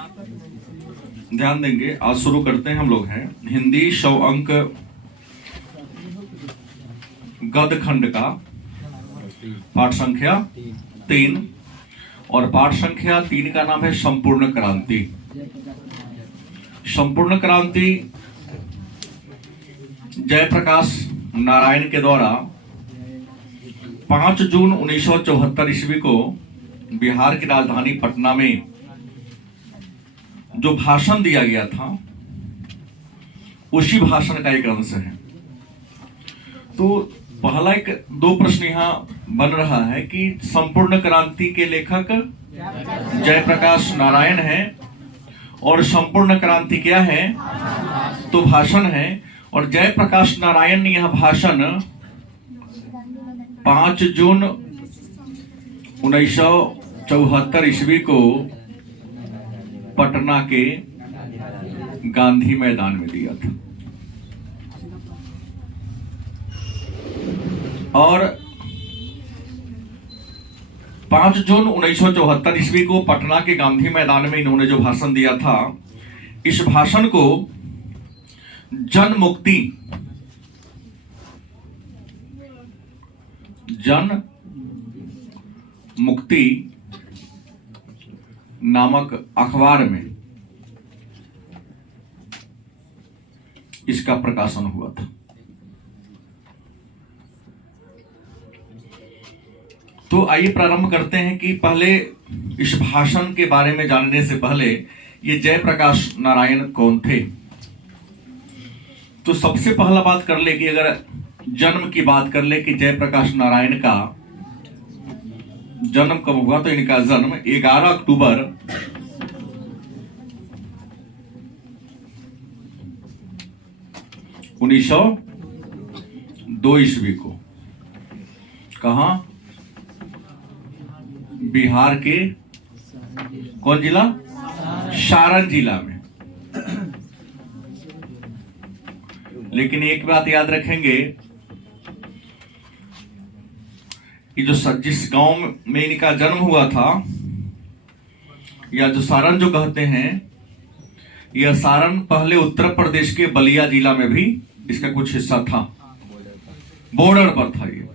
ध्यान देंगे। आज शुरू करते हैं। हम लोग हैं हिंदी 100 अंक गद्य खंड का पाठ संख्या 3 और पाठ संख्या 3 का नाम है संपूर्ण क्रांति। संपूर्ण क्रांति जयप्रकाश नारायण के द्वारा 5 जून 1974 ईस्वी को बिहार की राजधानी पटना में जो भाषण दिया गया था उसी भाषण का एक अंश है। तो पहला एक 2 प्रश्न यहां बन रहा है कि संपूर्ण क्रांति के लेखक जयप्रकाश नारायण है और संपूर्ण क्रांति क्या है? तो भाषण है। और जयप्रकाश नारायण ने यह भाषण 5 जून 1974 ईस्वी को पटना के गांधी मैदान में दिया था। और 5 जून 1974 ईस्वी को पटना के गांधी मैदान में इन्होंने जो भाषण दिया था, इस भाषण को जन मुक्ति नामक अखबार में इसका प्रकाशन हुआ था। तो आइए प्रारंभ करते हैं कि पहले इस भाषण के बारे में जानने से पहले ये जयप्रकाश नारायण कौन थे। तो सबसे पहला बात कर ले कि अगर जन्म की बात कर ले कि जयप्रकाश नारायण का जन्म कब हुआ, तो इनका जन्म 11 अक्टूबर 1902 ईस्वी को कहा? बिहार के कौन जिला? सारण जिला में। लेकिन एक बात याद रखेंगे कि जिस गांव में इनका जन्म हुआ था, या जो सारण जो कहते हैं, यह सारण पहले उत्तर प्रदेश के बलिया जिला में भी इसका कुछ हिस्सा था, बॉर्डर पर था ये।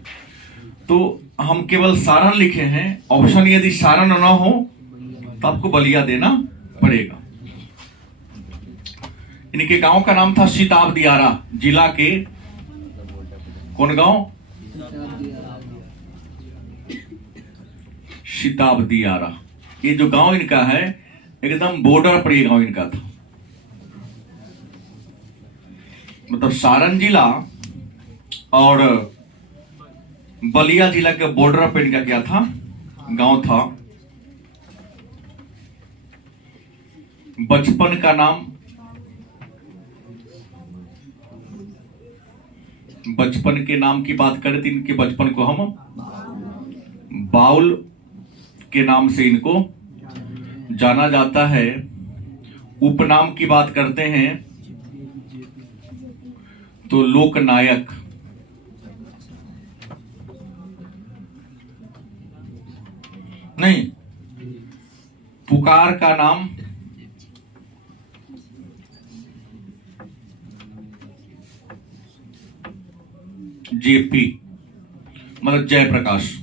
तो हम केवल सारण लिखे हैं। ऑप्शन यदि सारण ना हो तो आपको बलिया देना पड़ेगा। इनके गांव का नाम था सिताब दियारा। जिला के कौन गांव? सिताब दियारा। ये जो गांव इनका है एकदम बॉर्डर पर ये गांव इनका था। मतलब सारण जिला और बलिया जिला के बॉर्डर पर इनका क्या था? गांव था। बचपन का नाम, बचपन के नाम की बात करें तो इनके बचपन को हम बाउल के नाम से इनको जाना जाता है। उपनाम की बात करते हैं तो लोकनायक। नहीं, पुकार का नाम जेपी, मतलब जयप्रकाश।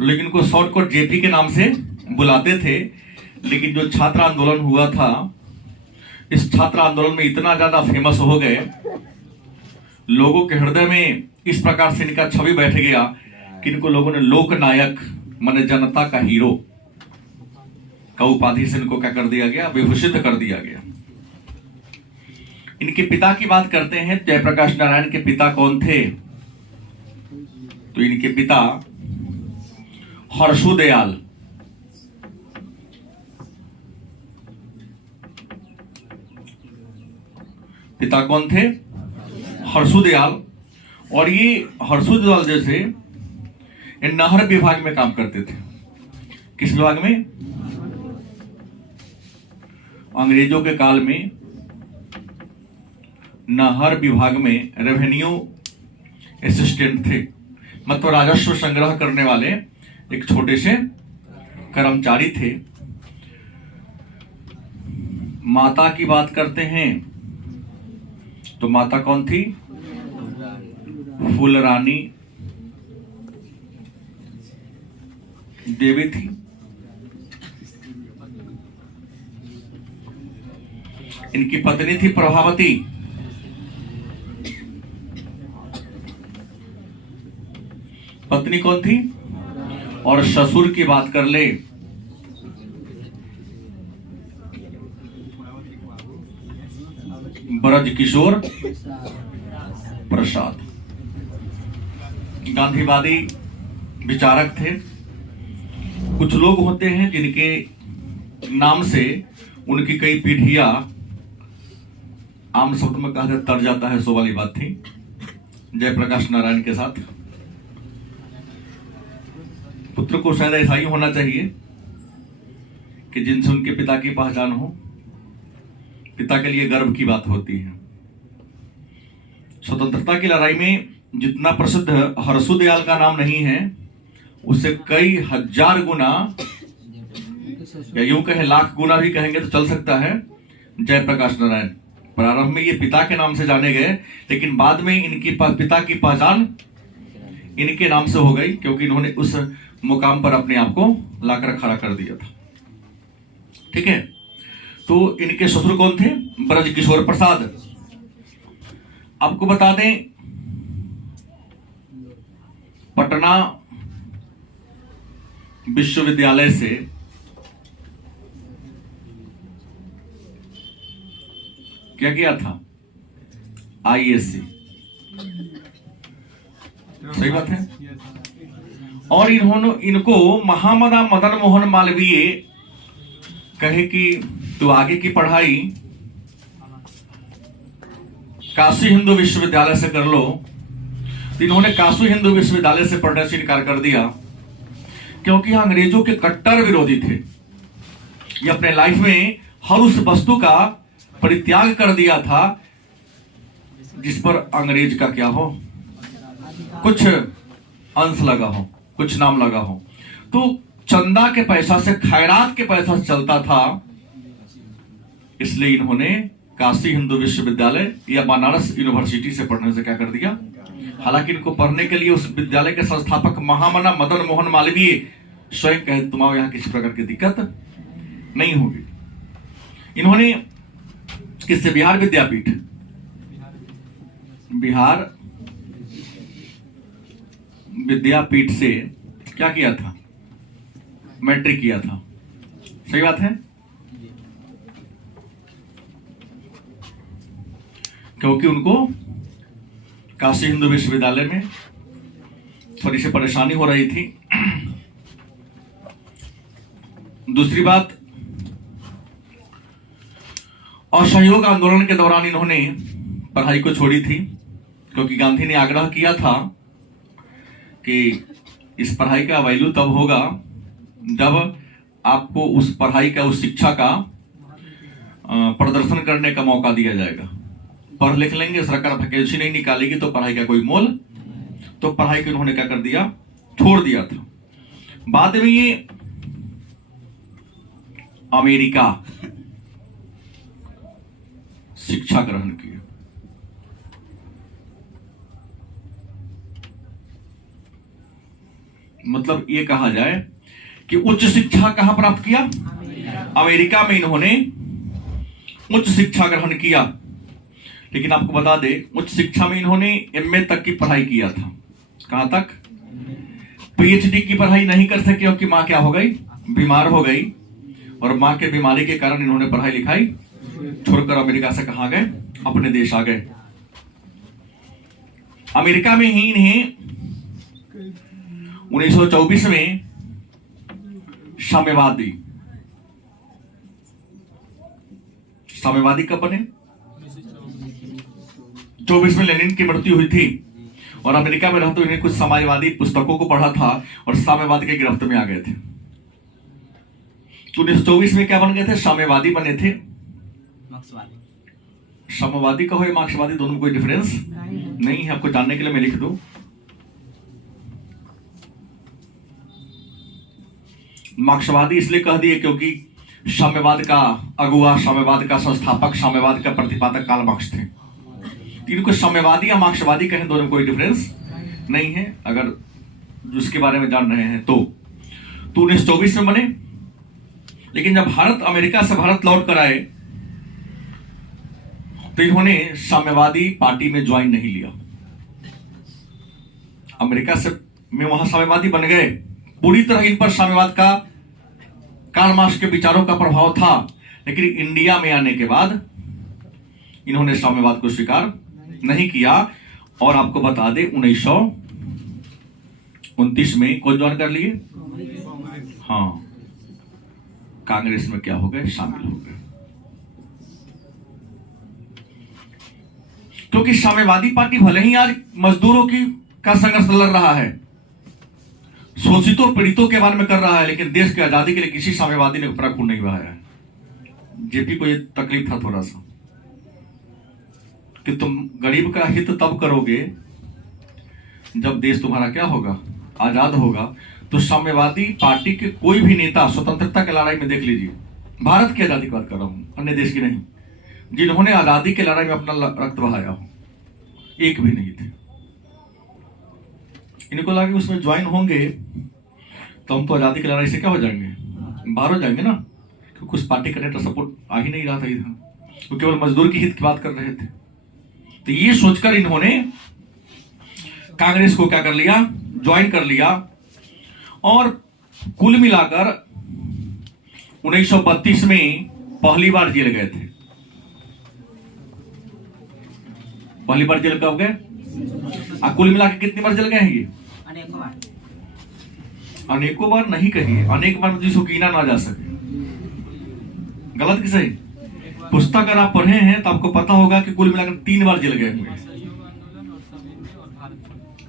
लेकिन को शॉर्टकट जेपी के नाम से बुलाते थे। लेकिन जो छात्र आंदोलन हुआ था, इस छात्र आंदोलन में इतना ज्यादा फेमस हो गए, लोगों के हृदय में इस प्रकार से इनका छवि बैठ गया कि इनको लोगों ने लोकनायक, माने जनता का हीरो का उपाधि से इनको क्या कर दिया गया? विभूषित कर दिया गया। इनके पिता की बात करते हैं। जयप्रकाश नारायण के पिता कौन थे? तो इनके पिता हर्षुदयाल। पिता कौन थे? हर्षुदयाल। और ये हर्षुदयाल जैसे नहर विभाग में काम करते थे। किस विभाग में? अंग्रेजों के काल में नहर विभाग में रेवेन्यू असिस्टेंट थे, मतलब राजस्व संग्रह करने वाले एक छोटे से कर्मचारी थे। माता की बात करते हैं तो माता कौन थी? फूलरानी देवी थी। इनकी पत्नी थी प्रभावती। पत्नी कौन थी? और ससुर की बात कर ले, ब्रजकिशोर प्रसाद। गांधीवादी विचारक थे। कुछ लोग होते हैं जिनके नाम से उनकी कई पीढ़ियां, आम शब्द में कहा जाता तर जाता है, सो वाली बात थी जयप्रकाश नारायण के साथ। पुत्र को शायद ऐसा ही होना चाहिए कि जिनसे उनके पिता की पहचान हो, पिता के लिए गर्व की बात होती है। स्वतंत्रता की लड़ाई में जितना प्रसिद्ध हरसुदयाल का नाम नहीं है, उससे कई हजार गुना, या यूं कहें लाख गुना भी कहेंगे तो चल सकता है, जयप्रकाश नारायण। प्रारंभ में ये पिता के नाम से जाने गए, लेकिन बाद में इनकी पिता की पहचान इनके नाम से हो गई, क्योंकि इन्होंने उस मुकाम पर अपने आप को लाकर खड़ा कर दिया था। ठीक है, तो इनके ससुर कौन थे? ब्रजकिशोर प्रसाद। आपको बता दें, पटना विश्वविद्यालय से क्या किया था? आईएससी। सही बात है। और इनको महामना मदन मोहन मालवीय कहे कि तू आगे की पढ़ाई काशी हिंदू विश्वविद्यालय से कर लो, तो इन्होंने काशी हिंदू विश्वविद्यालय से पढ़ने से इनकार कर दिया, क्योंकि अंग्रेजों के कट्टर विरोधी थे। ये अपने लाइफ में हर उस वस्तु का परित्याग कर दिया था जिस पर अंग्रेज का क्या हो, कुछ अंश लगा हो, कुछ नाम लगा हो। तो चंदा के पैसा से, खैरात के पैसा से चलता था, इसलिए इन्होंने काशी हिंदू विश्वविद्यालय या बनारस यूनिवर्सिटी से पढ़ने से क्या कर दिया। हालांकि इनको पढ़ने के लिए उस विद्यालय के संस्थापक महामना मदन मोहन मालवीय स्वयं कहे तुम्हारे यहां किसी प्रकार की दिक्कत नहीं होगी। इन्होंने किससे? बिहार विद्यापीठ, बिहार विद्यापीठ से क्या किया था? मैट्रिक किया था। सही बात है। क्योंकि उनको काशी हिंदू विश्वविद्यालय में थोड़ी सी परेशानी हो रही थी। दूसरी बात, असहयोग आंदोलन के दौरान इन्होंने पढ़ाई को छोड़ी थी, क्योंकि गांधी ने आग्रह किया था कि इस पढ़ाई का वैल्यू तब होगा जब आपको उस पढ़ाई का, उस शिक्षा का प्रदर्शन करने का मौका दिया जाएगा। पढ़ लिख लेंगे, सरकार वैकेंसी नहीं निकालेगी तो पढ़ाई का कोई मोल। तो पढ़ाई को इन्होंने क्या कर दिया? छोड़ दिया था। बाद में ये अमेरिका शिक्षा ग्रहण किया। मतलब ये कहा जाए कि उच्च शिक्षा कहां प्राप्त किया? अमेरिका में इन्होंने उच्च शिक्षा ग्रहण किया। लेकिन आपको बता दे, उच्च शिक्षा में इन्होंने एमए तक की पढ़ाई किया था। कहां तक? पीएचडी की पढ़ाई नहीं कर सके, क्योंकि मां क्या हो गई? बीमार हो गई। और मां के बीमारी के कारण इन्होंने पढ़ाई लिखाई छोड़कर अमेरिका से कहां गए? अपने देश आ गए। अमेरिका में ही इन्हें 1924 में साम्यवादी कब बने? 24 में लेनिन की मृत्यु हुई थी और अमेरिका में रहते इन्हें कुछ समाजवादी पुस्तकों को पढ़ा था और साम्यवाद के गिरफ्त में आ गए थे। तो 1924 में क्या बन गए थे? साम्यवादी बने थे। साम्यवादी का हो या मार्क्सवादी, दोनों में कोई डिफरेंस नहीं है। आपको जानने के लिए मैं लिख दूं, मार्क्सवादी इसलिए कह दिए क्योंकि साम्यवाद का अगुआ, साम्यवाद का संस्थापक, साम्यवाद का प्रतिपादक कार्ल मार्क्स थे। इनको साम्यवादी या मार्क्सवादी कहें, दोनों में कोई डिफरेंस नहीं है, अगर उसके बारे में जान रहे हैं तो 1924 में बने। लेकिन जब भारत अमेरिका से भारत लौट कर आए तो इन्होंने साम्यवादी पार्टी में ज्वाइन नहीं लिया। अमेरिका से में वहां साम्यवादी बन गए, पूरी तरह इन पर साम्यवाद का, कार्ल मार्क्स के विचारों का प्रभाव था। लेकिन इंडिया में आने के बाद इन्होंने साम्यवाद को स्वीकार नहीं किया। और आपको बता दें 1929 में कौन ज्वाइन कर लिए? हाँ, कांग्रेस में क्या हो गए? शामिल हो गए। क्योंकि साम्यवादी पार्टी भले ही आज मजदूरों की का संघर्ष लड़ रहा है, शोषितों पीड़ितों के बारे में कर रहा है, लेकिन देश की आजादी के लिए किसी साम्यवादी ने अपना खून नहीं बहाया है। जेपी को यह तकलीफ था थोड़ा सा कि तुम गरीब का हित तब करोगे जब देश तुम्हारा क्या होगा? आजाद होगा। तो साम्यवादी पार्टी के कोई भी नेता स्वतंत्रता की लड़ाई में, देख लीजिए, भारत की आजादी की बात कर रहा हूं, अन्य देश की नहीं, जिन्होंने आजादी की लड़ाई में अपना रक्त बहाया हो, एक भी नहीं थे। इनको लगा कि उसमें ज्वाइन होंगे तो हम तो आजादी की लड़ाई से क्या हो जाएंगे? बाहर हो जाएंगे ना, क्योंकि उस पार्टी का नेता सपोर्ट आ ही नहीं रहा था इधर, वो केवल मजदूर की हित की बात कर रहे थे। तो ये सोचकर इन्होंने कांग्रेस को क्या कर लिया? ज्वाइन कर लिया। और कुल मिलाकर 1932 में पहली बार जेल गए थे। पहली बार जेल कब गए? कुल मिलाकर कितनी बार जेल गए हैं ये? अनेकों बार नहीं कहिए, अनेक बार जिसको गिना ना जा सके। गलत कि सही? पुस्तक अगर आप पढ़े हैं तो आपको पता होगा कि कुल मिलाकर 3 बार जेल गए हुए हैं।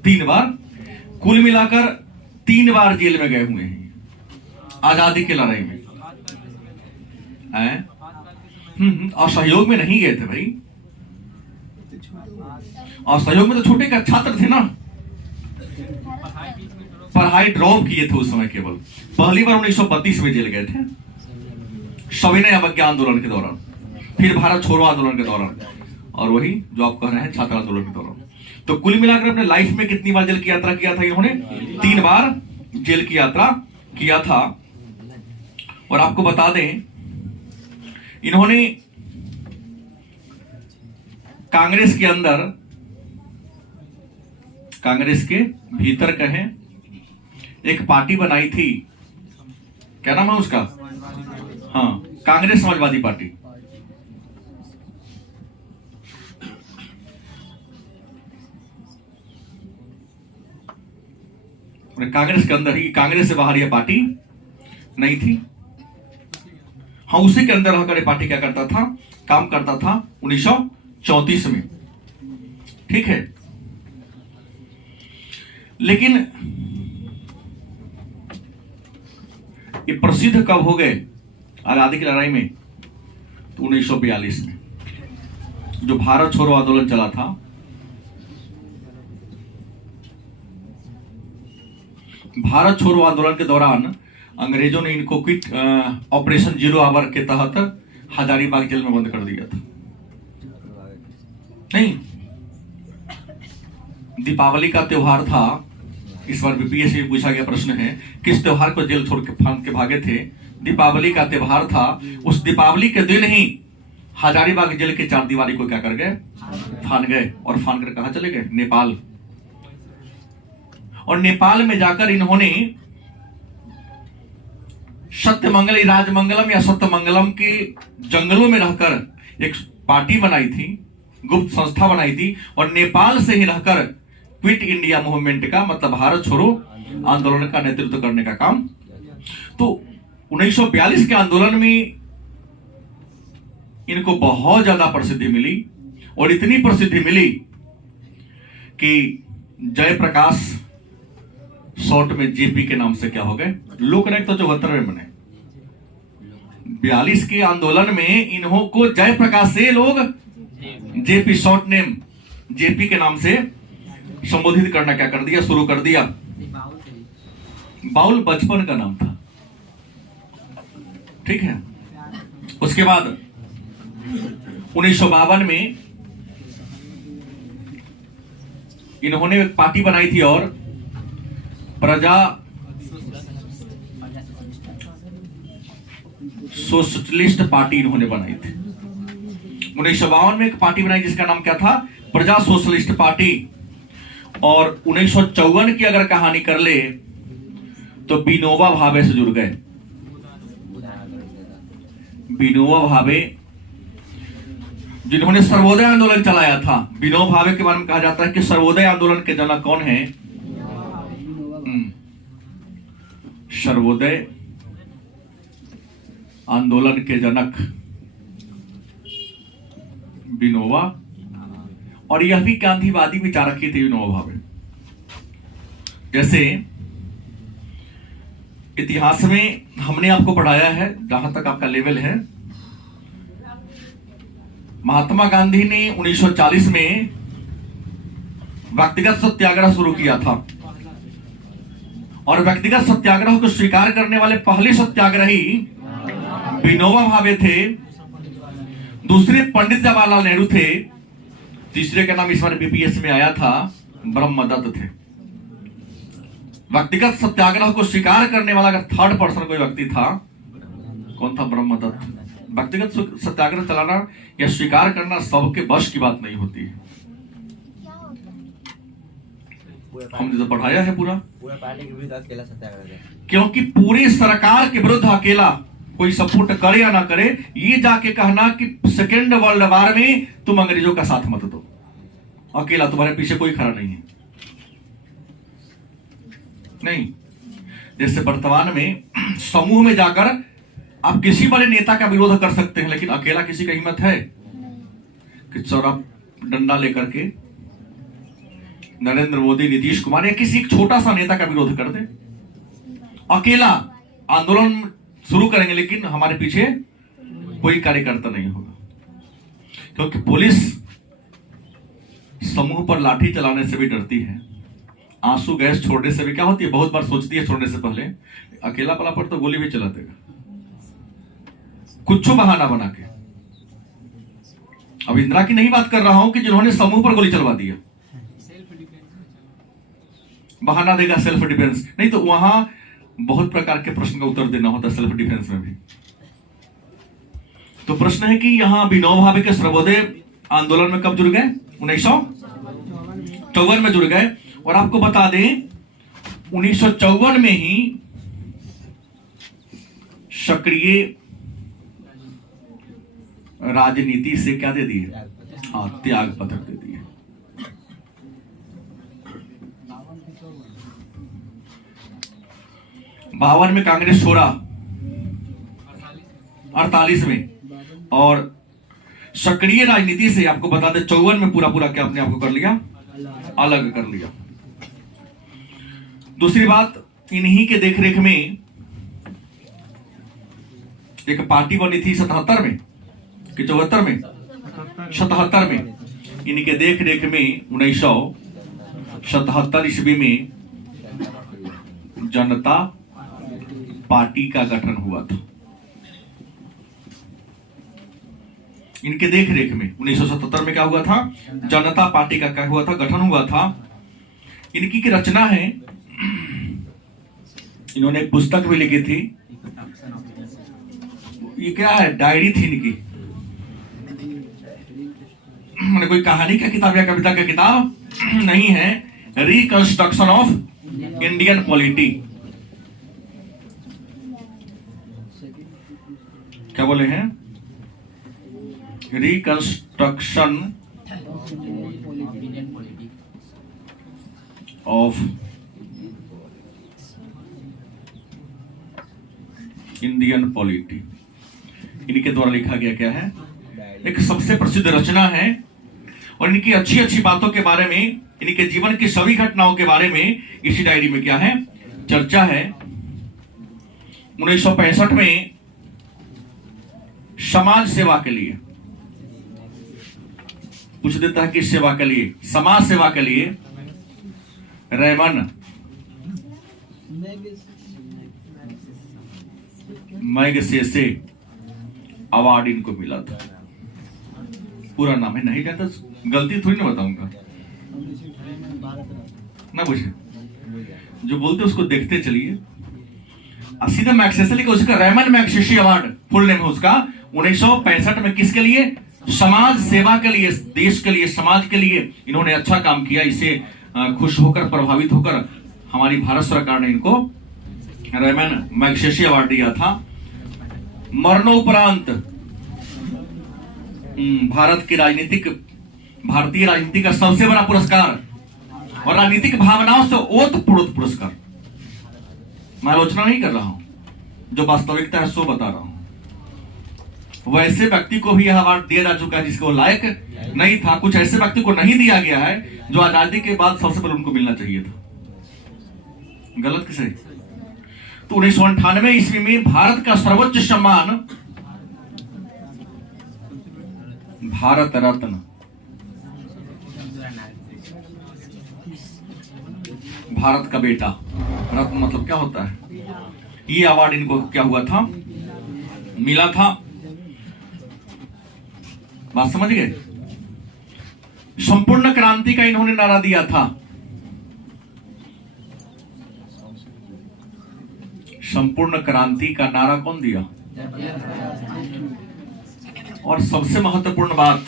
3 बार, कुल मिलाकर 3 बार जेल में गए हुए हैं आजादी की लड़ाई में। असहयोग में नहीं गए थे भाई, असहयोग में तो छोटे का छात्र थे ना, पढ़ाई ड्रॉप किए थे उस समय। केवल पहली बार 1932 में जेल गए थे, सविनय अवज्ञा आंदोलन के दौरान, फिर भारत छोड़ो आंदोलन के दौरान, और वही जो आप कह रहे हैं छात्र आंदोलन के दौरान। तो कुल मिलाकर अपने लाइफ में कितनी बार जेल की यात्रा किया था इन्होंने? 3 बार जेल की यात्रा किया था। और आपको बता दें, इन्होंने कांग्रेस के अंदर, कांग्रेस के भीतर कहें, एक पार्टी बनाई थी, क्या नाम है उसका? हाँ, कांग्रेस समाजवादी पार्टी। कांग्रेस के अंदर ही, कांग्रेस से बाहर यह पार्टी नहीं थी। हाँ, उसी के अंदर रहकर यह पार्टी क्या करता था? काम करता था 1934 में। ठीक है, लेकिन ये प्रसिद्ध कब हो गए आजादी की लड़ाई में? तो 1942 में, जो भारत छोड़ो आंदोलन चला था। भारत छोड़ो आंदोलन के दौरान अंग्रेजों ने इनको क्विट ऑपरेशन जीरो आवर के तहत हजारीबाग जेल में बंद कर दिया था। नहीं, दीपावली का त्योहार था, इस बार बीपीएससी में पूछा गया प्रश्न है, किस त्योहार को जेल छोड़ के फांद के भागे थे? दीपावली का त्योहार था। उस दीपावली के दिन ही हजारीबाग जेल के 4 दीवारी को क्या कर गए? फान गए। और फान कर कहां चले गए? नेपाल। और नेपाल में जाकर इन्होंने सत्यमंगल, राजमंगलम या सत्यमंगलम के जंगलों में रहकर एक पार्टी बनाई थी, गुप्त संस्था बनाई थी, और नेपाल से ही रहकर क्विट इंडिया मूवमेंट का, मतलब भारत छोड़ो आंदोलन का नेतृत्व करने का काम। तो 1942 के आंदोलन में इनको बहुत ज्यादा प्रसिद्धि मिली, और इतनी प्रसिद्धि मिली कि जयप्रकाश शॉर्ट में जेपी के नाम से क्या हो गए? लोकनायक। तो 74 में बने। 42 के आंदोलन में इन्हों को जयप्रकाश से लोग जेपी शॉर्ट नेम, जेपी के नाम से संबोधित करना क्या कर दिया? शुरू कर दिया। बाउल बचपन का नाम था, ठीक है, उसके बाद 1952 में इन्होंने एक पार्टी बनाई थी और प्रजा सोशलिस्ट पार्टी इन्होंने बनाई थी। 1952 में एक पार्टी बनाई जिसका नाम क्या था, प्रजा सोशलिस्ट पार्टी। और 1954 की अगर कहानी कर ले तो विनोबा भावे से जुड़ गए। विनोबा भावे जिन्होंने सर्वोदय आंदोलन चलाया था। विनोबा भावे के बारे में कहा जाता है कि सर्वोदय आंदोलन के जनक कौन है? सर्वोदय आंदोलन के जनक विनोबा, और यह भी गांधीवादी विचारक ही थे विनोबा भावे। जैसे इतिहास में हमने आपको पढ़ाया है, जहां तक आपका लेवल है, महात्मा गांधी ने 1940 में व्यक्तिगत सत्याग्रह शुरू किया था और व्यक्तिगत सत्याग्रह को स्वीकार करने वाले पहले सत्याग्रही विनोबा भावे थे। दूसरे पंडित जवाहरलाल नेहरू थे। तीसरे का नाम इस बार बीपीएस में आया था, ब्रह्मदत्त थे। व्यक्तिगत सत्याग्रह को स्वीकार करने वाला अगर थर्ड पर्सन कोई व्यक्ति था, कौन था? ब्रह्मदत्त। व्यक्तिगत सत्याग्रह चलाना या स्वीकार करना सबके बस की बात नहीं होती है। हमने तो पढ़ाया है पूरा पार्टी के विरुद्ध अकेला सत्याग्रह, क्योंकि पूरी सरकार के विरुद्ध अकेला कोई सपोर्ट करे या ना करे, ये जाके कहना कि सेकेंड वर्ल्ड वॉर में तुम अंग्रेजों का साथ मत दो, अकेला तुम्हारे पीछे कोई खड़ा नहीं है। नहीं, जैसे वर्तमान में समूह में जाकर आप किसी बड़े नेता का विरोध कर सकते हैं, लेकिन अकेला किसी का हिम्मत है कि सर आप डंडा लेकर के नरेंद्र मोदी, नीतीश कुमार या किसी एक छोटा सा नेता का विरोध कर दे? अकेला आंदोलन शुरू करेंगे लेकिन हमारे पीछे कोई कार्यकर्ता नहीं होगा, क्योंकि पुलिस समूह पर लाठी चलाने से भी डरती है, आंसू गैस छोड़ने से भी क्या होती है, बहुत बार सोचती है छोड़ने से पहले, अकेला पला पर तो गोली भी चला देगा, कुछ बहाना बना के। अब इंदिरा की नहीं बात कर रहा हूं कि जिन्होंने समूह पर गोली चलवा दिया, बहाना देगा सेल्फ डिफेंस, नहीं तो वहां बहुत प्रकार के प्रश्न का उत्तर देना होता है सेल्फ डिफेंस में भी। तो प्रश्न है कि यहां विनोबा भावे के सर्वोदय आंदोलन में कब जुड़ गए? 1954 में जुड़ गए। और आपको बता दें 1954 में ही सक्रिय राजनीति से क्या दे दिए? हाँ, त्याग पत्र दे दिए। बावन में कांग्रेस छोड़ा, 48 में, और सक्रिय राजनीति से आपको बता दें 54 में पूरा पूरा क्या अपने आप को कर लिया, अलग कर लिया। दूसरी बात, इन्हीं के देखरेख में एक पार्टी बनी थी 77 में कि 74 में, 77 में, इनके देखरेख में 1977 ईस्वी में जनता पार्टी का गठन हुआ था। इनके देखरेख में 1977 में क्या हुआ था? जनता पार्टी का क्या हुआ था? गठन हुआ था। इनकी की रचना है, इन्होंने एक पुस्तक भी लिखी थी। ये क्या है? डायरी थी इनकी, मैंने कोई कहानी का किताब या कविता का किताब नहीं है। रिकंस्ट्रक्शन ऑफ इंडियन पॉलिटी, क्या बोले हैं? रिकंस्ट्रक्शन ऑफ इंडियन पॉलिटी, इनके द्वारा लिखा गया क्या है? एक सबसे प्रसिद्ध रचना है। और इनकी अच्छी अच्छी बातों के बारे में, इनके जीवन की सभी घटनाओं के बारे में इसी डायरी में क्या है? चर्चा है। 1965 में समाज सेवा के लिए पूछ देता है, किस सेवा के लिए? समाज सेवा के लिए रेमन मैगसेसे अवार्ड इनको मिला था। पूरा नाम है नहीं जानता, गलती थोड़ी ना बताऊंगा ना, पूछे जो बोलते उसको देखते चलिए। सीधा मैग्सेसे लिखा उसका Ramon Magsaysay award full name है उसका। 1965 में किसके लिए? समाज सेवा के लिए, देश के लिए, समाज के लिए इन्होंने अच्छा काम किया। इसे खुश होकर, प्रभावित होकर हमारी भारत सरकार ने इनको रेमन मैग्सेसे अवार्ड दिया था। मरणोपरांत भारतीय राजनीति का सबसे बड़ा पुरस्कार और राजनीतिक भावनाओं से ओतप्रोत पुरस्कार। मैं आलोचना नहीं कर रहा हूं, जो वास्तविकता है सो बता रहा हूं। वैसे व्यक्ति को भी यह अवार्ड दिया जा चुका है जिसको लायक नहीं था। कुछ ऐसे व्यक्ति को नहीं दिया गया है जो आजादी के बाद सबसे पहले उनको मिलना चाहिए था। गलत किसे? तो 1998 ईस्वी में भारत का सर्वोच्च सम्मान भारत रत्न, भारत का बेटा, रत्न मतलब क्या होता है, ये अवार्ड इनको क्या हुआ था, मिला था। बात समझ गए? संपूर्ण क्रांति का इन्होंने नारा दिया था। संपूर्ण क्रांति का नारा कौन दिया? और सबसे महत्वपूर्ण बात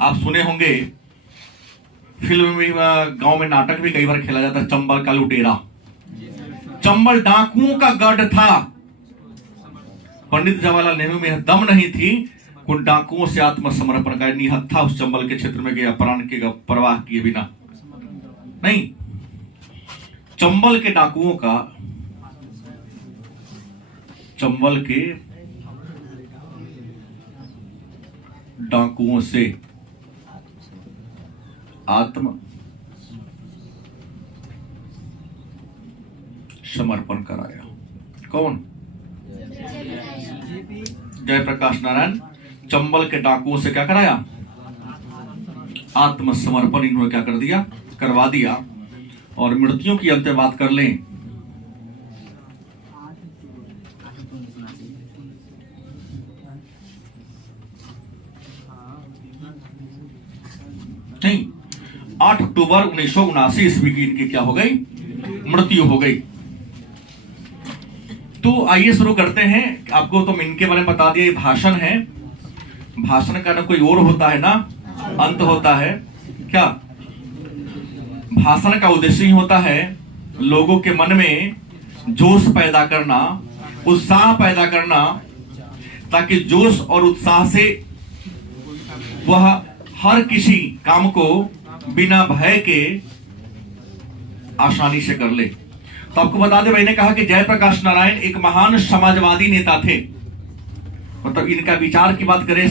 आप सुने होंगे, फिल्म में, गांव में नाटक भी कई बार खेला जाता है, चंबल का लुटेरा। चंबल डाकुओं का गढ़ था। पंडित जवाहरलाल नेहरू में दम नहीं थी, उन डाकुओं से आत्मसमर्पण का निहत्था उस चंबल के क्षेत्र में गया, प्राण के परवाह किए बिना नहीं। चंबल के डाकुओं का, चंबल के डाकुओं से आत्म समर्पण कराया। कौन? जयप्रकाश नारायण। चंबल के डाकुओं से क्या कराया? आत्मसमर्पण इन्होंने क्या कर दिया? करवा दिया। और मृत्युओं की अंत बात कर लें, नहीं, 8 अक्टूबर 1979 ईस्वी की इनकी क्या हो गई? मृत्यु हो गई। तो आइए शुरू करते हैं। आपको तो इनके बारे में बता दिया, ये भाषण है। भाषण का ना कोई और होता है ना अंत होता है। क्या भाषण का उद्देश्य ही होता है? लोगों के मन में जोश पैदा करना, उत्साह पैदा करना, ताकि जोश और उत्साह से वह हर किसी काम को बिना भय के आसानी से कर ले। तो आपको बता दें, मैंने कहा कि जयप्रकाश नारायण एक महान समाजवादी नेता थे। मतलब इनका विचार की बात करें,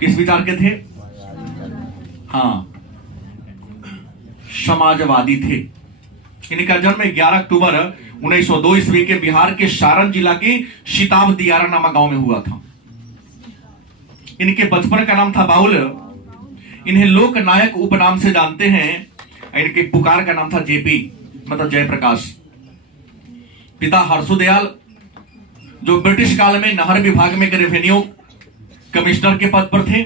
किस विचार के थे? हाँ, समाजवादी थे। इनका जन्म 11 अक्टूबर 1902 ईस्वी के बिहार के सारण जिला के शिताब दियारा नामक गांव में हुआ था। इनके बचपन का नाम था बाउल। इन्हें लोक नायक उपनाम से जानते हैं। इनके पुकार का नाम था जेपी, मतलब जयप्रकाश। पिता हर्षुदयाल, जो ब्रिटिश काल में नहर विभाग में रेवेन्यू कमिश्नर के पद पर थे।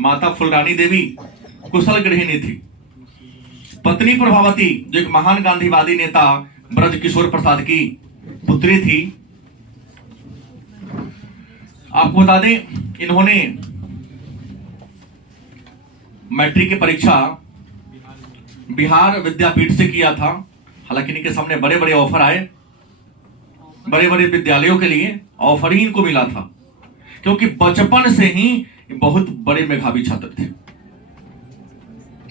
माता फुलरानी देवी कुशल गृहिणी थी। पत्नी प्रभावती, जो एक महान गांधीवादी नेता ब्रज किशोर प्रसाद की पुत्री थी। आपको बता दें, इन्होंने मैट्रिक की परीक्षा बिहार विद्यापीठ से किया था। हालांकि इनके सामने बड़े बड़े ऑफर आए, बड़े बड़े विद्यालयों के लिए ऑफर ही इनको मिला था, क्योंकि बचपन से ही बहुत बड़े मेधावी छात्र थे।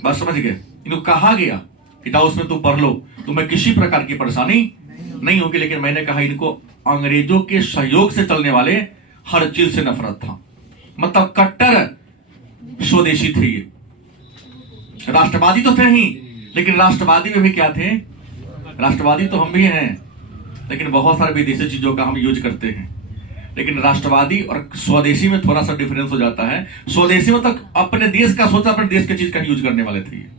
बात समझ गए? इनको कहा गया कि जाओ उसमें तुम पढ़ लो, तुम्हें किसी प्रकार की परेशानी नहीं होगी। लेकिन मैंने कहा, इनको अंग्रेजों के सहयोग से चलने वाले हर चीज से नफरत था। मतलब कट्टर स्वदेशी थे ये। राष्ट्रवादी तो थे ही, लेकिन राष्ट्रवादी में भी क्या थे? राष्ट्रवादी तो हम भी हैं, लेकिन बहुत सारे विदेशी चीजों का हम यूज करते हैं। लेकिन राष्ट्रवादी और स्वदेशी में थोड़ा सा डिफरेंस हो जाता है। स्वदेशी में तो अपने देश का सोचा, अपने देश की चीज का यूज करने वाले थे ये।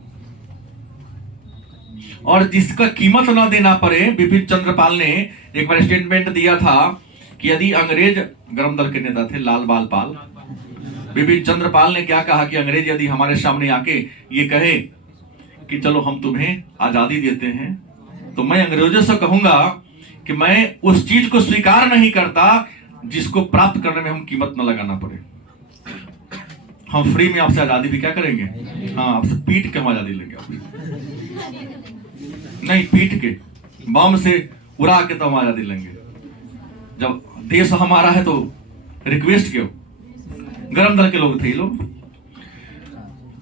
और जिसका कीमत ना देना पड़े, बिपिन चंद्रपाल ने एक बार स्टेटमेंट दिया था कि यदि अंग्रेज गरम दल के नेता थे लाल बाल पाल, बिपिन चंद्र पाल ने क्या कहा कि अंग्रेज यदि हमारे सामने आके ये कहे कि चलो हम तुम्हें आजादी देते हैं, तो मैं अंग्रेजों से कहूंगा कि मैं उस चीज को स्वीकार नहीं करता जिसको प्राप्त करने में हम कीमत न लगाना पड़े। हम फ्री में आपसे आजादी भी क्या करेंगे, हाँ आपसे पीट के हम आजादी लेंगे, नहीं पीट के बम से उड़ा के तो हम आजादी लेंगे। जब देश हमारा है तो रिक्वेस्ट क्यों? गरम दल के लोग थे ये लोग।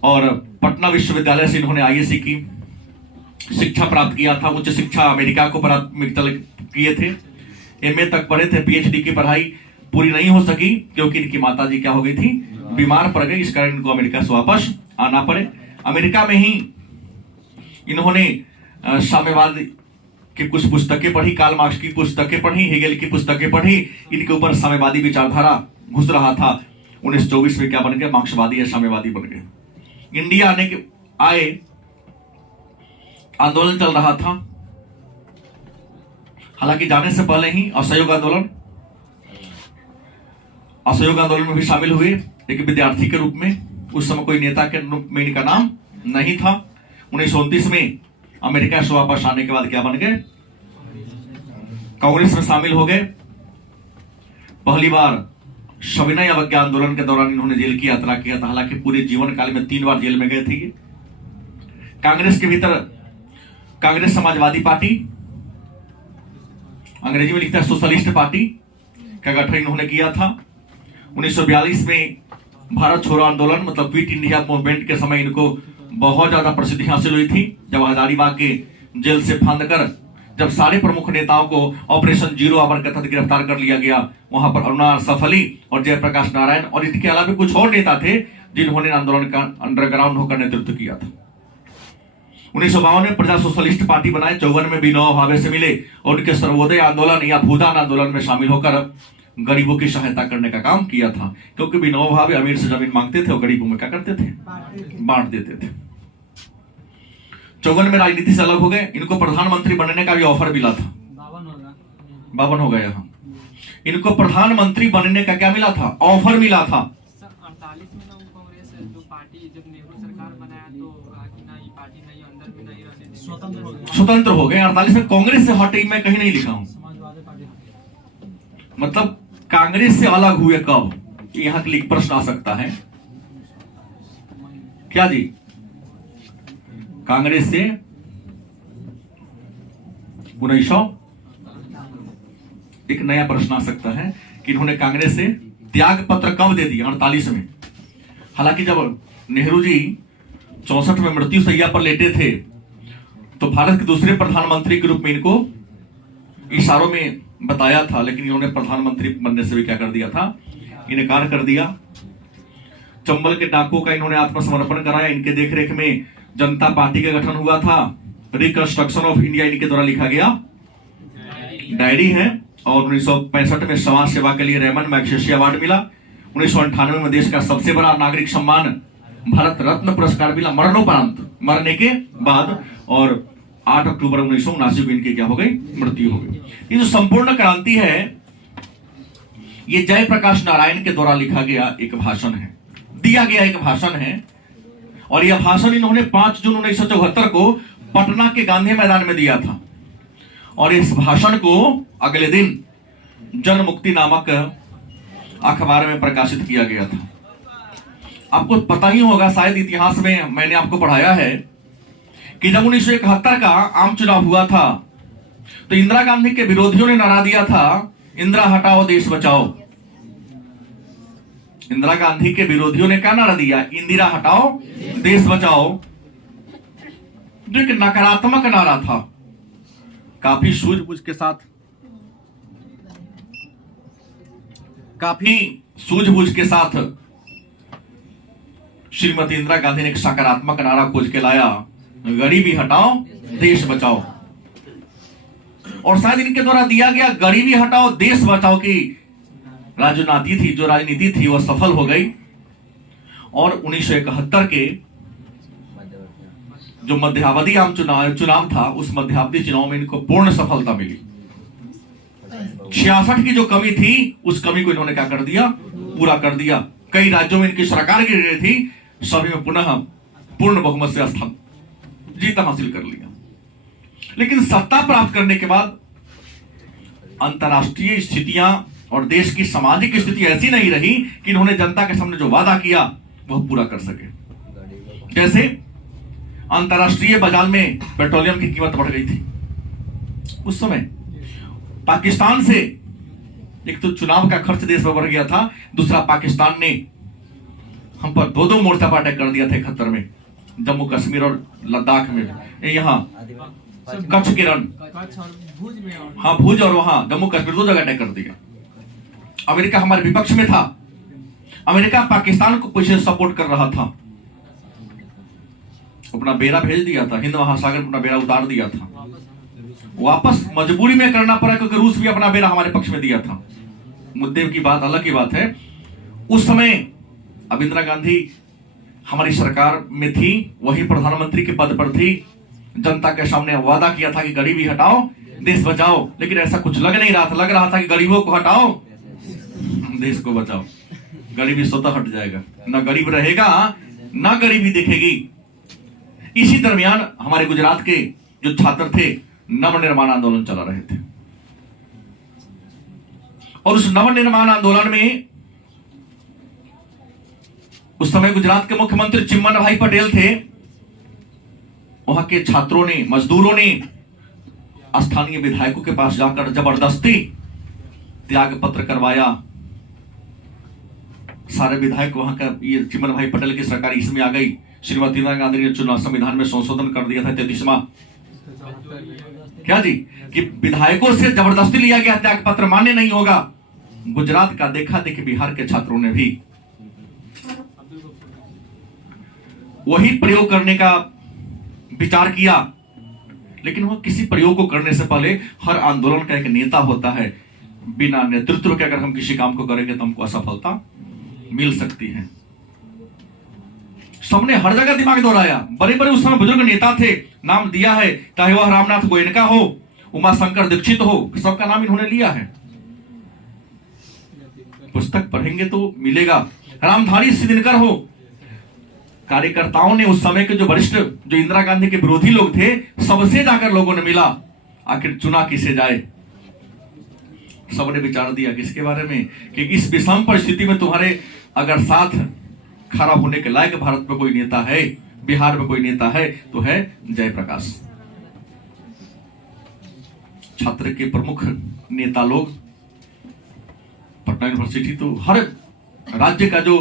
और पटना विश्वविद्यालय से इन्होंने आईएससी की शिक्षा प्राप्त किया था। उच्च शिक्षा अमेरिका को प्राथमिकता किए थे। एमए तक पढ़े थे। पीएचडी की पढ़ाई पूरी नहीं हो सकी क्योंकि इनकी माताजी क्या हो गई थी, बीमार पड़ गई। इस कारण इनको अमेरिका से वापस आना पड़े। अमेरिका में ही इन्होंने साम्यवाद की कुछ पुस्तकें पढ़ी, कार्ल मार्क्स की पुस्तकें पढ़ी, हेगेल की पुस्तकें पढ़ी। इनके ऊपर साम्यवादी विचारधारा घुस रहा था। 1924 में क्या बन गए, मार्क्सवादी या साम्यवादी बन गए। इंडिया आने के आए, आंदोलन चल रहा था। हालांकि जाने से पहले ही असहयोग आंदोलन में भी शामिल हुए, लेकिन विद्यार्थी के रूप में। उस समय कोई नेता के रूप में इनका नाम नहीं था। 1929 में अमेरिका से वापस आने के बाद क्या बन गए, कांग्रेस में शामिल हो गए। पहली बार सविनय अवज्ञा आंदोलन के दौरान इन्होंने जेल की यात्रा किया था। हालांकि पूरे जीवन काल में 3 बार जेल में गए थे ये। कांग्रेस के भीतर कांग्रेस समाजवादी पार्टी, अंग्रेजी में लिखता है सोशलिस्ट पार्टी का गठन इन्होंने किया था। 1942 में भारत छोड़ो आंदोलन मतलब क्विट इंडिया मूवमेंट के समय इनको बहुत ज्यादा प्रसिद्धि हासिल हुई थी। जब हजारीबाग के जेल से फांद कर जब सारे प्रमुख नेताओं को ऑपरेशन जीरो आवर के तहत गिरफ्तार कर लिया गया, वहां पर अरुणा सफली और जयप्रकाश नारायण और इनके अलावा कुछ और नेता थे जिन्होंने आंदोलन का अंडरग्राउंड होकर नेतृत्व किया था। 1952 में प्रजा सोशलिस्ट पार्टी बनाए। 54 में विनोबा भावे से मिले और उनके सर्वोदय आंदोलन या भूदान आंदोलन में शामिल होकर गरीबों की सहायता करने का काम किया था। क्योंकि विनोबा भावे अमीर से जमीन मांगते थे और गरीबों में क्या करते थे, बांट देते थे। 54 में राजनीति से अलग हो गए। इनको प्रधानमंत्री बनने का भी ऑफर मिला था। 52 हो गया यहाँ। इनको प्रधानमंत्री बनने का क्या मिला था, ऑफर मिला था। 48 में कांग्रेस जो पार्टी जब नेहरू सरकार बनाया तो कि ना ये पार्टी नहीं अंदर में नहीं रहने देंगे, स्वतंत्र हो गए। 48 में कांग्रेस से हटे मैं कहीं नहीं लिखा हूं। मतलब कांग्रेस से अलग हुए कब, यहां के लिए प्रश्न आ सकता है क्या जी? कांग्रेस से 1900 एक नया प्रश्न आ सकता है कि इन्होंने कांग्रेस से त्याग पत्र कब दे दिया, 48 में। हालांकि जब नेहरू जी 64 में मृत्यु शैया पर लेटे थे तो भारत के दूसरे प्रधानमंत्री के रूप में इनको इशारों में बताया था, लेकिन इन्होंने प्रधानमंत्री बनने से भी क्या कर दिया था, इनकार कर दिया। चंबल के डाकों का इन्होंने आत्मसमर्पण कराया। इनके देखरेख में जनता पार्टी का गठन हुआ था। रिकंस्ट्रक्शन ऑफ इंडिया इनके द्वारा लिखा गया डायरी है। और 1965 में समाज सेवा के लिए रेमन मैग्सेसे अवार्ड मिला। 1998 में देश का सबसे बड़ा नागरिक सम्मान भारत रत्न पुरस्कार मिला मरणोपरांत, मरने के बाद। और 8 अक्टूबर 1979 को इनकी क्या हो गई, मृत्यु हो गई। ये जो संपूर्ण क्रांति है ये जयप्रकाश नारायण के द्वारा लिखा गया एक भाषण है, दिया गया एक भाषण है। और यह भाषण इन्होंने 5 जून 1974 को पटना के गांधी मैदान में दिया था। और इस भाषण को अगले दिन जन मुक्ति नामक अखबार में प्रकाशित किया गया था। आपको पता ही होगा शायद, इतिहास में मैंने आपको पढ़ाया है कि जब 1971 का आम चुनाव हुआ था तो इंदिरा गांधी के विरोधियों ने नारा दिया था, इंदिरा हटाओ देश बचाओ। इंदिरा गांधी के विरोधियों ने क्या नारा दिया, इंदिरा हटाओ देश बचाओ। जो एक नकारात्मक नारा था। काफी सूझबूझ के साथ श्रीमती इंदिरा गांधी ने एक सकारात्मक नारा खोज के लाया, गरीबी हटाओ देश बचाओ। और शायद इनके द्वारा दिया गया गरीबी हटाओ देश बचाओ की जो राजनीति थी वह सफल हो गई। और 1971 के जो मध्यावधि आम चुनाव था, उस मध्यावधि चुनाव में इनको पूर्ण सफलता मिली। 66 की जो कमी थी उस कमी को इन्होंने क्या कर दिया, पूरा कर दिया। कई राज्यों में इनकी सरकार गिर रही थी, सभी में पुनः पूर्ण बहुमत से जीत हासिल कर लिया। लेकिन सत्ता प्राप्त करने के बाद अंतर्राष्ट्रीय स्थितियां और देश की सामाजिक स्थिति ऐसी नहीं रही कि इन्होंने जनता के सामने जो वादा किया वह पूरा कर सके। जैसे अंतर्राष्ट्रीय बाजार में पेट्रोलियम की कीमत बढ़ गई थी उस समय, पाकिस्तान से एक तो चुनाव का खर्च देश में बढ़ गया था, दूसरा पाकिस्तान ने हम पर दो मोर्चा पर अटैक कर दिया था 71 में, जम्मू कश्मीर और लद्दाख में, यहाँ कच्छ के रण, हाँ भुज और वहां जम्मू कश्मीर, दो जगह अटैक कर दिया। अमेरिका हमारे विपक्ष में था, अमेरिका पाकिस्तान को पीछे सपोर्ट कर रहा था, अपना बेड़ा भेज दिया था, हिंद महासागर अपना बेड़ा उतार दिया था, वापस मजबूरी में करना पड़ा क्योंकि रूस भी अपना बेड़ा हमारे पक्ष में दिया था। मुद्दे की बात अलग की बात है। उस समय अब इंदिरा गांधी हमारी सरकार में थी, वही प्रधानमंत्री के पद पर थी, जनता के सामने वादा किया था कि गरीबी हटाओ देश बचाओ, लेकिन ऐसा कुछ लग नहीं रहा था। लग रहा था कि गरीबों को हटाओ देश को बचाओ, गरीबी स्वतः हट जाएगा, ना गरीब रहेगा ना गरीबी दिखेगी। इसी दरमियान हमारे गुजरात के जो छात्र थे नवनिर्माण आंदोलन चला रहे थे, और उस नवनिर्माण आंदोलन में उस समय गुजरात के मुख्यमंत्री चिम्मन भाई पटेल थे। वहां के छात्रों ने, मजदूरों ने स्थानीय विधायकों के पास जाकर जबरदस्ती त्याग पत्र करवाया। सारे विधायक वहां का, ये चिम्मन भाई पटेल की सरकार इसमें आ गई। श्रीमती इंदिरा गांधी ने चुनाव संविधान में संशोधन कर दिया था 33वां, क्या जी, कि विधायकों से जबरदस्ती लिया गया त्याग पत्र मान्य नहीं होगा। गुजरात का देखा देखी बिहार के छात्रों ने भी वही प्रयोग करने का विचार किया, लेकिन वह किसी प्रयोग को करने से पहले हर आंदोलन का एक नेता होता है। बिना नेतृत्व के अगर हम किसी काम को करेंगे तो हमको असफलता मिल सकती है। सबने हर जगह दिमाग दौड़ाया, बड़े बड़े उस समय बुजुर्ग नेता थे, नाम दिया है, चाहे वह रामनाथ गोयनका हो, उमाशंकर दीक्षित हो, सबका नाम इन्होंने लिया है। पुस्तक पढ़ेंगे तो मिलेगा। रामधारी सिंह हो, कार्यकर्ताओं ने उस समय के जो वरिष्ठ, जो इंदिरा गांधी के विरोधी लोग थे, सबसे जाकर लोगों ने मिला, आखिर चुना किसे जाए। सबने विचार दिया किसके बारे में, कि इस विषम परिस्थिति में तुम्हारे अगर साथ खड़ा होने के लायक भारत में कोई नेता है, बिहार में कोई नेता है, तो है जयप्रकाश। छात्र के प्रमुख नेता लोग, पटना यूनिवर्सिटी तो हर राज्य का जो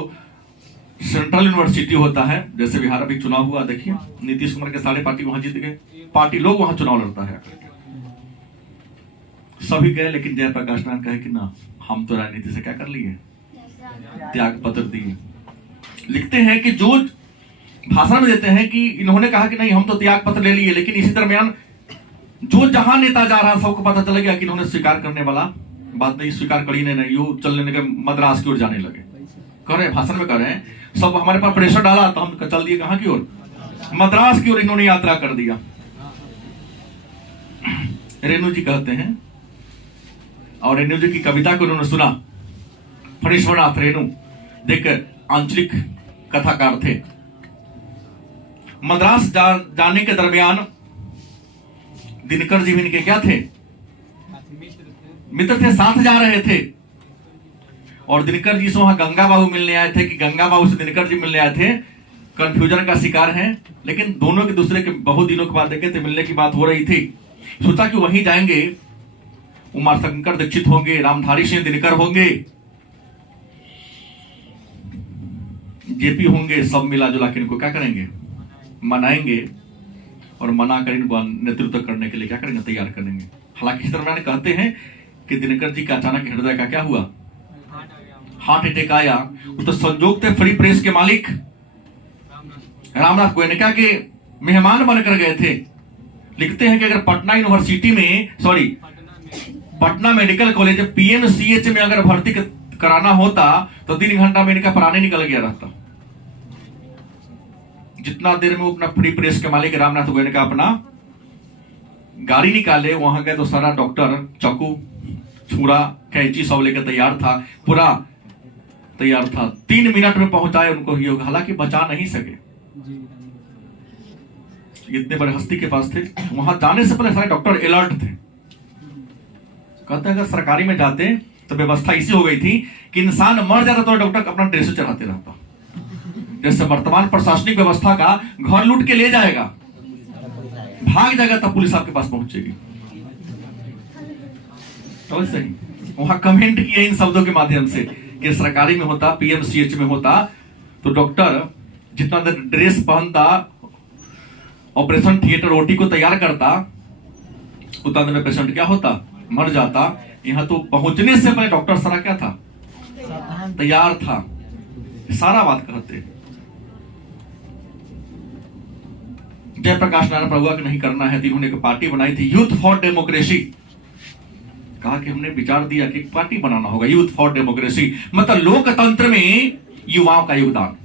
सेंट्रल यूनिवर्सिटी होता है, जैसे बिहार अभी चुनाव हुआ, देखिए नीतीश कुमार के सारे पार्टी वहां जीत गए, पार्टी लोग वहां चुनाव लड़ता है, सभी गए, लेकिन जयप्रकाश नारायण कहे कि ना, हम तो राजनीति से क्या कर लिए, त्याग पत्र दिए। लिखते हैं कि जो भाषण में देते हैं कि इन्होंने कहा कि नहीं हम तो त्याग पत्र ले लिए, लेकिन इसी दरमियान जो जहां नेता जा रहा सबको पता चल गया कि इन्होंने स्वीकार करने वाला बात नहीं, स्वीकार करी नहीं, यू चलने के मद्रास की ओर जाने लगे। कर रहे भाषण में कर रहे हैं, सब हमारे पास प्रेशर डाला तो हम चल दिए कहां की ओर, मद्रास की ओर इन्होंने यात्रा कर दिया। रेणु जी कहते हैं, और रेणु जी की कविता को उन्होंने सुना, फणीश्वरनाथ रेणु देख आंचलिक कथाकार थे। मद्रास जाने के दरमियान दिनकर जी भी इनके क्या थे, मित्र थे, साथ जा रहे थे। और दिनकर जी से वहां गंगा बाबू मिलने आए थे, कि गंगा बाबू से दिनकर जी मिलने आए थे, कंफ्यूजन का शिकार हैं, लेकिन दोनों के दूसरे के बहुत दिनों के बाद देखे थे, मिलने की बात हो रही थी। सोचा कि वहीं जाएंगे, उमाशंकर दीक्षित होंगे, रामधारी सिंह दिनकर होंगे, जेपी होंगे, सब मिला जुला के इनको क्या करेंगे, मनाएंगे, और मना कर इनको नेतृत्व करने के लिए क्या करेंगे, तैयार करेंगे। हालांकि इस दरमियान कहते हैं कि दिनकर जी का अचानक हृदय का क्या हुआ, हार्ट अटैक आया। तो संजोग थे फ्री प्रेस के मालिक रामनाथ गोयनका के मेहमान बनकर गए थे। लिखते हैं कि अगर पटना यूनिवर्सिटी में, sorry Patna medical college PMCH में अगर भर्ती कराना होता तो 3 घंटा में इनका प्राणी निकल गया रहता। जितना देर में अपना फ्री प्रेस के मालिक रामनाथ गोयनका अपना गाड़ी निकाले, वहां गए तो सारा डॉक्टर चाकू छुरा कैंची सब लेकर तैयार था, पूरा तैयार था। 3 मिनट में पहुंचाए उनको ये, हालांकि बचा नहीं सके, इतने बड़े हस्ती के पास थे। वहां जाने से पहले सारे डॉक्टर अलर्ट थे। कहते अगर सरकारी में जाते तो व्यवस्था इसी हो गई थी कि इंसान मर जाता तो डॉक्टर अपना ड्रेस चढ़ाते रहता। जैसे वर्तमान प्रशासनिक व्यवस्था का घर लूट के ले जाएगा, भाग जाएगा, तब पुलिस आपके पास पहुंचेगी। तो सही वहां कमेंट किए इन शब्दों के माध्यम से कि सरकारी में होता, पीएमसीएच में होता तो डॉक्टर जितना देर ड्रेस पहनता, ऑपरेशन थिएटर ओटी को तैयार करता, उतना देर में पेशेंट क्या होता, मर जाता। यहां तो पहुंचने से पहले डॉक्टर सारा क्या था, तैयार था। सारा बात कहते जयप्रकाश नारायण प्रभुआ के नहीं करना है, तो इन्होंने एक पार्टी बनाई थी, यूथ फॉर डेमोक्रेसी। कहा कि हमने विचार दिया कि पार्टी बनाना होगा, यूथ फॉर डेमोक्रेसी, मतलब लोकतंत्र में युवाओं का योगदान,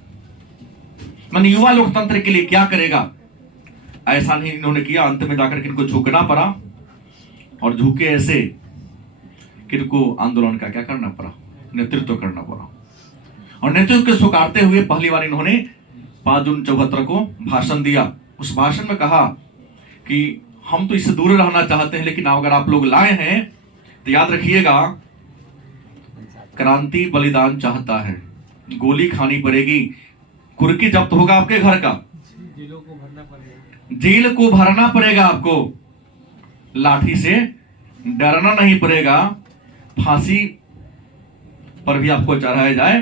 माने युवा लोकतंत्र के लिए क्या करेगा। ऐसा नहीं इन्होंने किया, अंत में जाकर के इनको झुकना पड़ा, और झुके ऐसे कि इनको आंदोलन का क्या करना पड़ा, नेतृत्व करना पड़ा। और नेतृत्व के स्वीकारते हुए पहली बार इन्होंने 5 जून 74 को भाषण दिया। उस भाषण में कहा कि हम तो इससे दूर रहना चाहते हैं, लेकिन अगर आप लोग लाए हैं तो याद रखिएगा, क्रांति बलिदान चाहता है, गोली खानी पड़ेगी, कुर्की जब्त होगा आपके घर का, जेल को भरना पड़ेगा आपको, लाठी से डरना नहीं पड़ेगा, फांसी पर भी आपको चढ़ाया जाए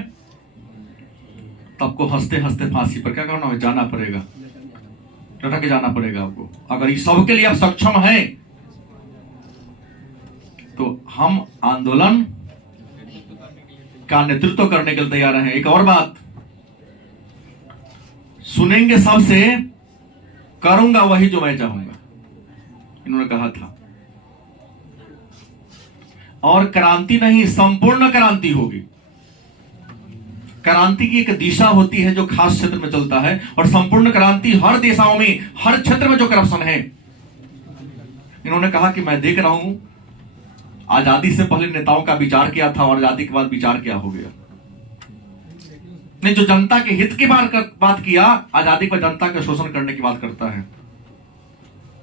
तो आपको हंसते हंसते फांसी पर क्या करना है, जाना पड़ेगा, लटक के जाना पड़ेगा आपको। अगर इस सब के लिए आप सक्षम हैं तो हम आंदोलन का नेतृत्व करने के लिए तैयार हैं। एक और बात, सुनेंगे सबसे, करूंगा वही जो मैं चाहूंगा, इन्होंने कहा था। और क्रांति नहीं, संपूर्ण क्रांति होगी। क्रांति की एक दिशा होती है जो खास क्षेत्र में चलता है, और संपूर्ण क्रांति हर दिशाओं में, हर क्षेत्र में जो करप्शन है। इन्होंने कहा कि मैं देख रहा हूं, आजादी से पहले नेताओं का विचार किया था और आजादी के बाद विचार क्या हो गया। ने जो जनता के हित की बात किया, आजादी पर जनता का शोषण करने की बात करता है।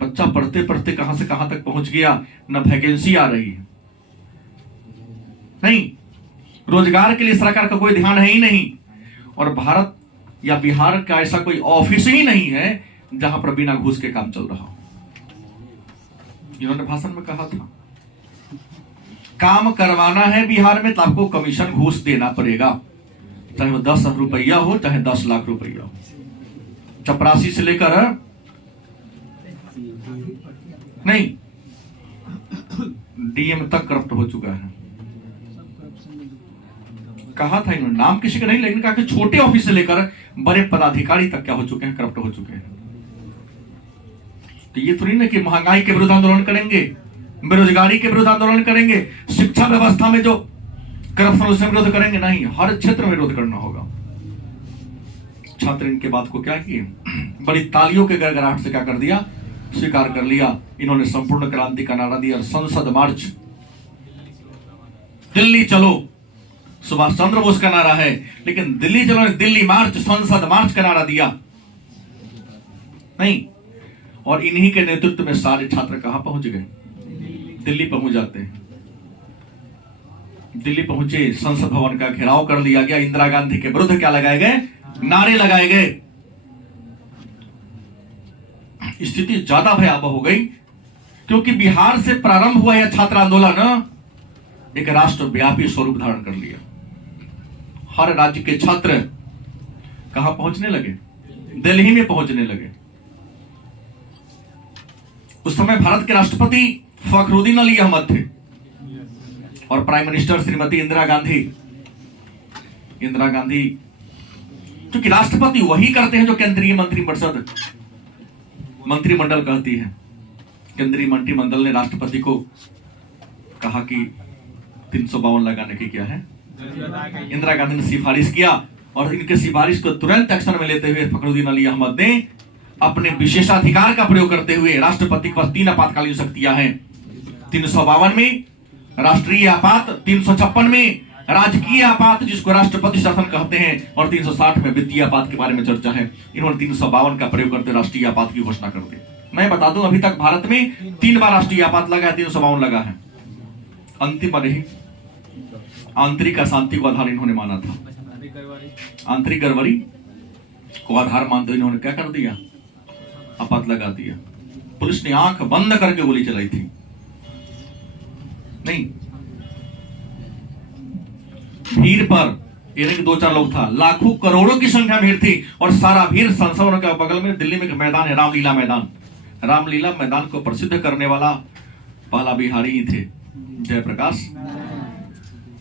बच्चा पढ़ते पढ़ते कहां से कहां तक पहुंच गया, न वैकेंसी आ रही है, नहीं रोजगार के लिए सरकार का कोई ध्यान है ही नहीं, और भारत या बिहार का ऐसा कोई ऑफिस ही नहीं है जहां पर बिना घूस के काम चल रहा हो। इन्होंने भाषण में कहा था, काम करवाना है बिहार में तो आपको कमीशन घूस देना पड़ेगा, चाहे वो 10 रुपया हो, चाहे 10 लाख रुपया हो। चपरासी से लेकर नहीं डीएम तक करप्ट हो चुका है। कहा था इन्होंने, नाम किसी का नहीं, लेकिन कहा कि छोटे ऑफिस से लेकर बड़े पदाधिकारी तक क्या हो चुके हैं, करप्ट हो चुके हैं। तो ये थोड़ी ना कि महंगाई के विरुद्ध आंदोलन करेंगे, बेरोजगारी के विरुद्ध आंदोलन करेंगे, शिक्षा व्यवस्था में जो करप्शन उससे विरोध करेंगे, नहीं, हर क्षेत्र में विरोध करना होगा। छात्र इनके बात को क्या किए, बड़ी तालियों के गड़गड़ाहट से क्या कर दिया, स्वीकार कर लिया। इन्होंने संपूर्ण क्रांति का नारा दिया, संसद मार्च, दिल्ली चलो, सुभाष चंद्र बोस का नारा है, लेकिन दिल्ली चलो ने दिल्ली मार्च, संसद मार्च का नारा दिया नहीं। और इन्हीं के नेतृत्व में सारे छात्र कहां पहुंच गए, दिल्ली पहुंच जाते हैं। दिल्ली पहुंचे, संसद भवन का घेराव कर लिया गया, इंदिरा गांधी के विरुद्ध क्या लगाए गए, नारे लगाए गए। स्थिति ज्यादा भयावह हो गई, क्योंकि बिहार से प्रारंभ हुआ यह छात्र आंदोलन एक राष्ट्रव्यापी स्वरूप धारण कर लिया। हर राज्य के छात्र कहां पहुंचने लगे, दिल्ली में पहुंचने लगे। उस समय भारत के राष्ट्रपति फखरुद्दीन अली अहमद थे और प्राइम मिनिस्टर श्रीमती इंदिरा गांधी। इंदिरा गांधी, क्योंकि राष्ट्रपति वही करते हैं जो केंद्रीय मंत्रिपरिषद, मंत्रिमंडल कहती है। केंद्रीय मंत्रिमंडल ने राष्ट्रपति को कहा कि 352 लगाने की क्या है, इंदिरा गांधी ने सिफारिश किया, और इनके सिफारिश को तुरंत एक्शन में लेते हुए फखरुद्दीन अली अहमद ने अपने विशेषाधिकार का प्रयोग करते हुए, राष्ट्रपति के पास 3 आपातकालीन शक्तियां हैं, 352 में राष्ट्रीय आपात, 356 में राजकीय आपात जिसको राष्ट्रपति शासन कहते हैं, और 360 में वित्तीय आपात के बारे में चर्चा है। इन्होंने 352 का प्रयोग करते राष्ट्रीय आपात की घोषणा कर दी। मैं बता दूं अभी तक भारत में 3 बार राष्ट्रीय आपात लगा है, 352 लगा है। अंतिम पर ही आंतरिक अशांति को आधार इन्होंने माना था। आंतरिक गड़बड़ी को आधार मानते इन्होंने क्या कर दिया, आपात लगा दिया। पुलिस ने आंख बंद करके गोली चलाई थी। नहीं, भीड़ पर एक 2-4 लोग था, लाखों करोड़ों की संख्या भीड़ थी, और सारा भीड़ संसद के बगल में दिल्ली में एक मैदान है, रामलीला मैदान। रामलीला मैदान को प्रसिद्ध करने वाला पहला बिहारी ही थे, जयप्रकाश।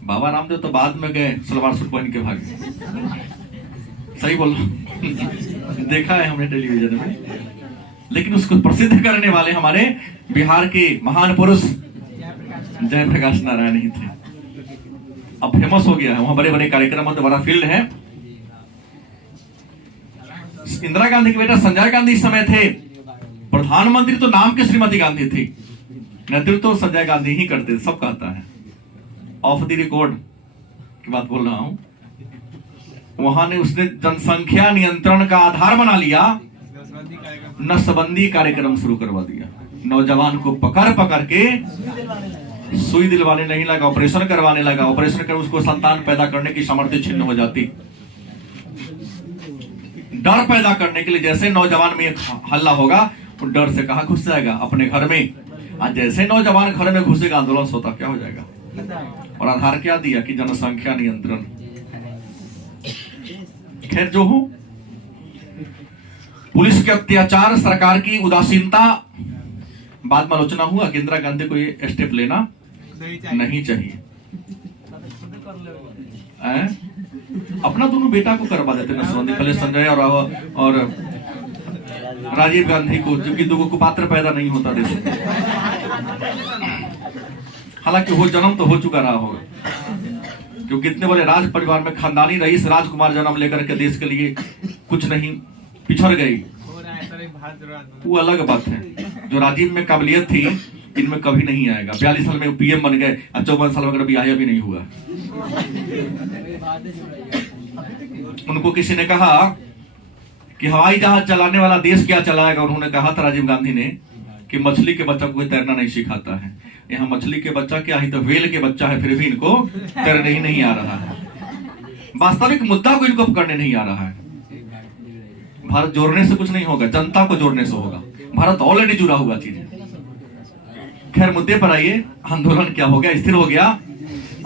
बाबा रामदेव तो बाद में गए सलवार सूट पहन के भागे। सही बोल देखा है हमने टेलीविजन में। लेकिन उसको प्रसिद्ध करने वाले हमारे बिहार के महान पुरुष जयप्रकाश नारायण ही थे। अब फेमस हो गया है, वहां बड़े बड़े कार्यक्रम होते, बड़ा फील्ड है। इंदिरा गांधी के बेटा संजय गांधी इस समय थे प्रधानमंत्री, तो नाम के श्रीमती गांधी थी, नेतृत्व तो संजय गांधी ही करते, सब कहता है। ऑफ द रिकॉर्ड की बात बोल रहा हूं। वहां ने उसने जनसंख्या नियंत्रण का आधार बना लिया, नसबंदी कार्यक्रम शुरू करवा दिया। नौजवान को पकड़ पकड़ के सुई दिलवाने नहीं लगा, ऑपरेशन करवाने लगा। ऑपरेशन कर उसको संतान पैदा करने की सामर्थ्य छिन्न हो जाती। डर पैदा करने के लिए, जैसे नौजवान में एक हल्ला होगा तो डर से कहां घुस जाएगा, अपने घर में। आज जैसे नौजवान घर में घुसेगा आंदोलन होता क्या हो जाएगा। और आधार क्या दिया कि जनसंख्या नियंत्रण। खैर जो हो, पुलिस के अत्याचार, सरकार की उदासीनता, बाद में आलोचना हुआ कि इंदिरा गांधी को ये स्टेप लेना नहीं चाहिए। अपना दोनों बेटा को करवा देते नसबंदी, पहले संजय और राजीव गांधी को, जबकि दो कुपात्र पैदा नहीं होता देश में। हालांकि वो जन्म तो हो चुका रहा होगा, क्योंकि इतने बड़े राज परिवार में खानदानी रईस राजकुमार जन्म लेकर के देश के लिए कुछ नहीं पिछड़ गई, वो अलग बात है। जो राजीव में काबिलियत थी इनमें कभी नहीं आएगा। 42 साल में पीएम बन गए, 54 साल में कभी आया भी नहीं हुआ। उनको किसी ने कहा कि हवाई जहाज चलाने वाला देश क्या चलाएगा। उन्होंने कहा था राजीव गांधी ने कि मछली के बच्चा को कोई तैरना नहीं सिखाता है। यहाँ मछली के बच्चा क्या है, तो वेल के बच्चा है, फिर भी इनको तैरने ही नहीं आ रहा है। वास्तविक मुद्दा को इनको पकड़ने नहीं आ रहा है। भारत जोड़ने से कुछ नहीं होगा, जनता को जोड़ने से होगा। भारत ऑलरेडी जुड़ा हुआ चीज है। खैर मुद्दे पर आइए, आंदोलन क्या हो गया, स्थिर हो गया।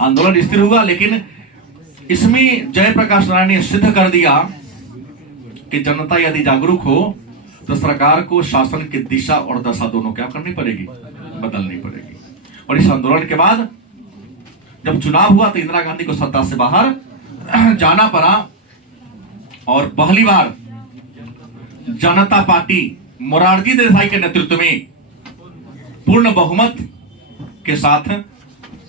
आंदोलन स्थिर हुआ, लेकिन इसमें जयप्रकाश नारायण ने सिद्ध कर दिया कि जनता यदि जागरूक हो तो सरकार को शासन की दिशा और दशा दोनों क्या करनी पड़ेगी, बदलनी पड़ेगी। और इस आंदोलन के बाद जब चुनाव हुआ तो इंदिरा गांधी को सत्ता से बाहर जाना पड़ा, और पहली बार जनता पार्टी मोरारजी देसाई के नेतृत्व में पूर्ण बहुमत के साथ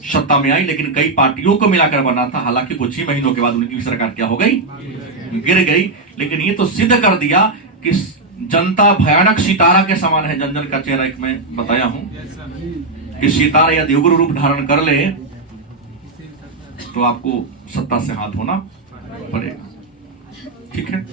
सत्ता में आई। लेकिन कई पार्टियों को मिलाकर बना था। हालांकि कुछ ही महीनों के बाद उनकी भी सरकार क्या हो गई, गिर गई। लेकिन ये तो सिद्ध कर दिया कि जनता भयानक सितारा के समान है। जन जन का चेहरा एक मैं बताया हूं कि सितारा यदि उग्र रूप धारण कर ले तो आपको सत्ता से हाथ होना पड़ेगा। ठीक है।